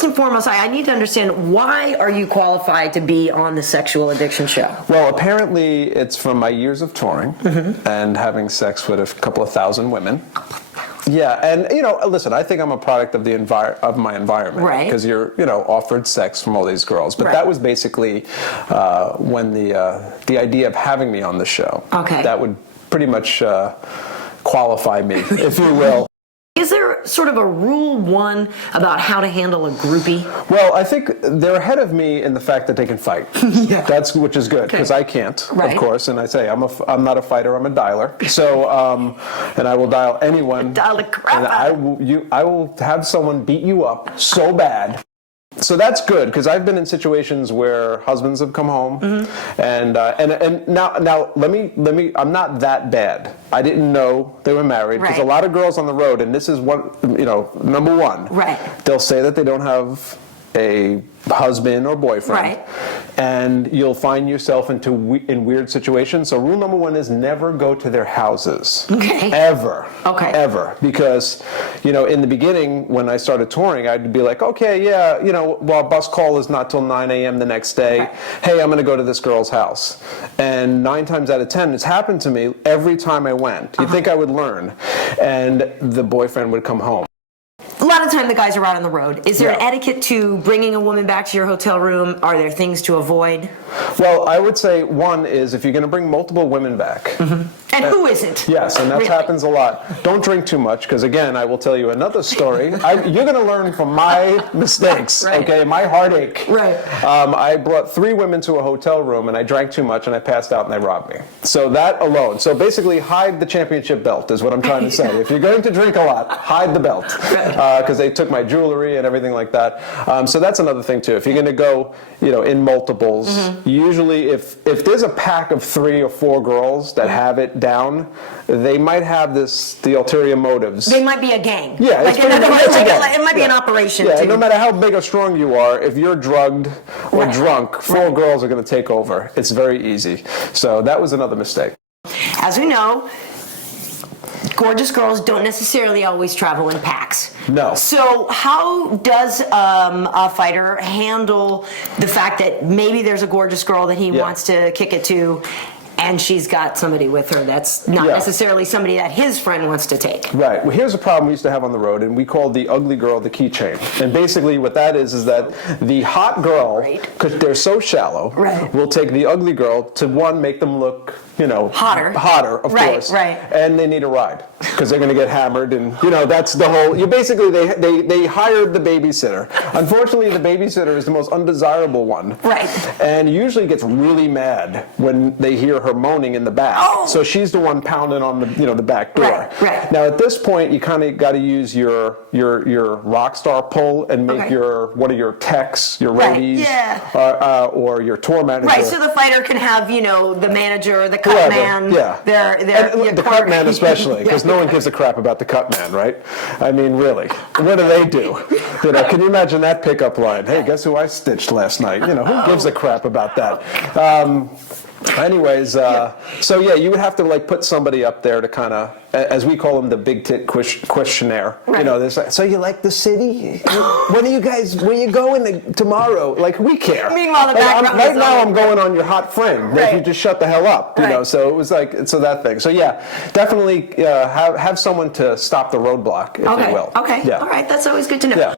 first and foremost, I need to understand, why are you qualified to be on the Sexual Addiction Show? Well, apparently it's from my years of touring and having sex with a couple of thousand women. Yeah, and listen, I think I'm a product of of my environment, right? Because you're, offered sex from all these girls. But that was basically when the idea of having me on the show. Okay. That would pretty much qualify me, if you will. Is there sort of a rule one about how to handle a groupie? Well, I think they're ahead of me in the fact that they can fight. Yeah. Which is good, because I can't, of course. And I say I'm not a fighter. I'm a dialer. So, and I will dial anyone. Dial the crap and out. I will have someone beat you up so bad. So that's good, because I've been in situations where husbands have come home, and now let me. I'm not that bad. I didn't know they were married, because a lot of girls on the road, and this is what number one. Right. They'll say that they don't have a husband or boyfriend, and you'll find yourself in weird situations. So rule number one is never go to their houses. Okay. Ever. Okay. Ever. Because, in the beginning, when I started touring, I'd be like, okay, yeah, well, bus call is not till 9 a.m. the next day. Okay. Hey, I'm going to go to this girl's house. And 9 times out of 10, it's happened to me every time I went. You'd think I would learn. And the boyfriend would come home. A lot of time the guys are out on the road. Is there an etiquette to bringing a woman back to your hotel room? Are there things to avoid? Well, I would say one is, if you're going to bring multiple women back. And who isn't? Yes, and that happens a lot. Don't drink too much, because again, I will tell you another story. You're going to learn from my mistakes, okay, my heartache. Right. I brought 3 women to a hotel room, and I drank too much, and I passed out, and they robbed me. So that alone. So basically, hide the championship belt is what I'm trying to say. If you're going to drink a lot, hide the belt, because they took my jewelry and everything like that. So that's another thing too. If you're going to go, in multiples, usually if there's a pack of 3 or 4 girls that have it down, they might have the ulterior motives. They might be a gang. Yeah, it might be an operation. Yeah, no matter how big or strong you are, if you're drugged or drunk, 4 girls are going to take over. It's very easy. So that was another mistake. As we know, gorgeous girls don't necessarily always travel in packs. No. So how does a fighter handle the fact that maybe there's a gorgeous girl that he wants to kick it to, and she's got somebody with her that's not necessarily somebody that his friend wants to take? Right. Well, here's a problem we used to have on the road, and we called the ugly girl the keychain. And basically what that is that the hot girl, because they're so shallow, will take the ugly girl to, one, make them look, hotter, of course. And they need a ride, because they're going to get hammered, and, that's the whole, they hired the babysitter. Unfortunately, the babysitter is the most undesirable one. Right. And usually gets really mad when they hear her moaning in the back. Oh. So she's the one pounding on the back door. Right. Now at this point, you kind of got to use your rock star pull and make one of your techs, your roadies, or your tour manager. Right. So the fighter can have the manager, the cut man. Yeah. The cut man especially, because no one gives a crap about the cut man, right? I mean, really, what do they do? Can you imagine that pickup line? Hey, guess who I stitched last night? Who gives a crap about that? Anyways, so you would have to put somebody up there to kind of, as we call them, the big tit questionnaire. Right. So you like the city? Where you going tomorrow? We care. Meanwhile, the background right now I'm going on your hot friend. Right. You just shut the hell up. So it was that thing. So definitely have someone to stop the roadblock, if you will. Okay. Yeah. All right. That's always good to know. Yeah.